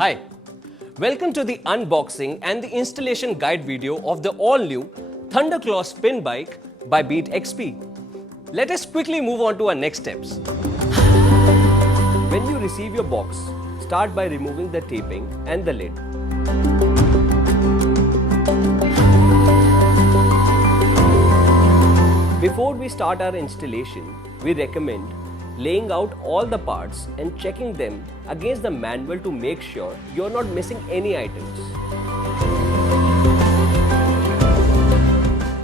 Hi, welcome to the unboxing and the installation guide video of the all-new CLOW spin bike by BEATXP. Let us quickly move on to our next steps. When you receive your box, start by removing the taping and the lid. Before we start our installation, we recommend laying out all the parts and checking them against the manual to make sure you're not missing any items.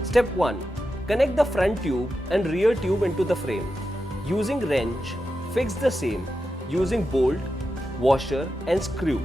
Step 1. Connect the front tube and rear tube into the frame. Using wrench, fix the same using bolt, washer and screw.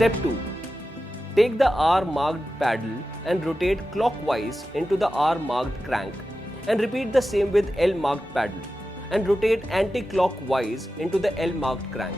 Step 2. Take the R-marked paddle and rotate clockwise into the R-marked crank and repeat the same with L-marked paddle and rotate anti-clockwise into the L-marked crank.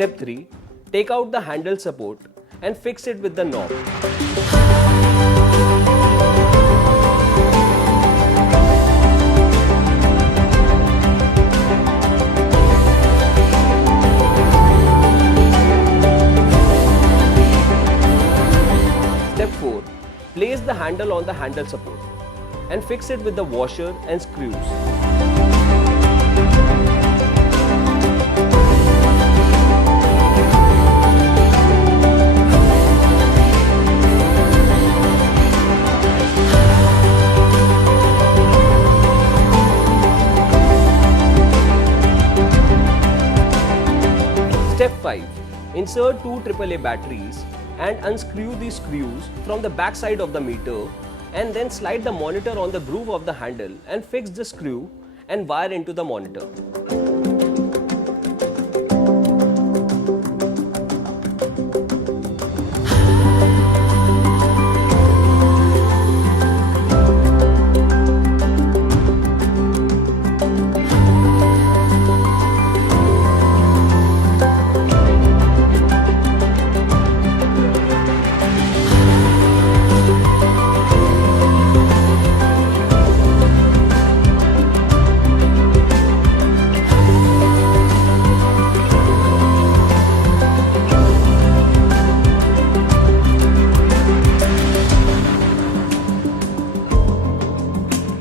Step 3. Take out the handle support and fix it with the knob. Step 4. Place the handle on the handle support and fix it with the washer and screws. Step 5. Insert two AAA batteries and unscrew the screws from the back side of the meter and then slide the monitor on the groove of the handle and fix the screw and wire into the monitor.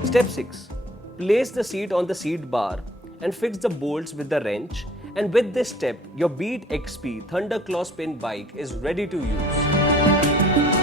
Step 6. Place the seat on the seat bar and fix the bolts with the wrench, and with this step, your BEATXP CLOW spin bike is ready to use.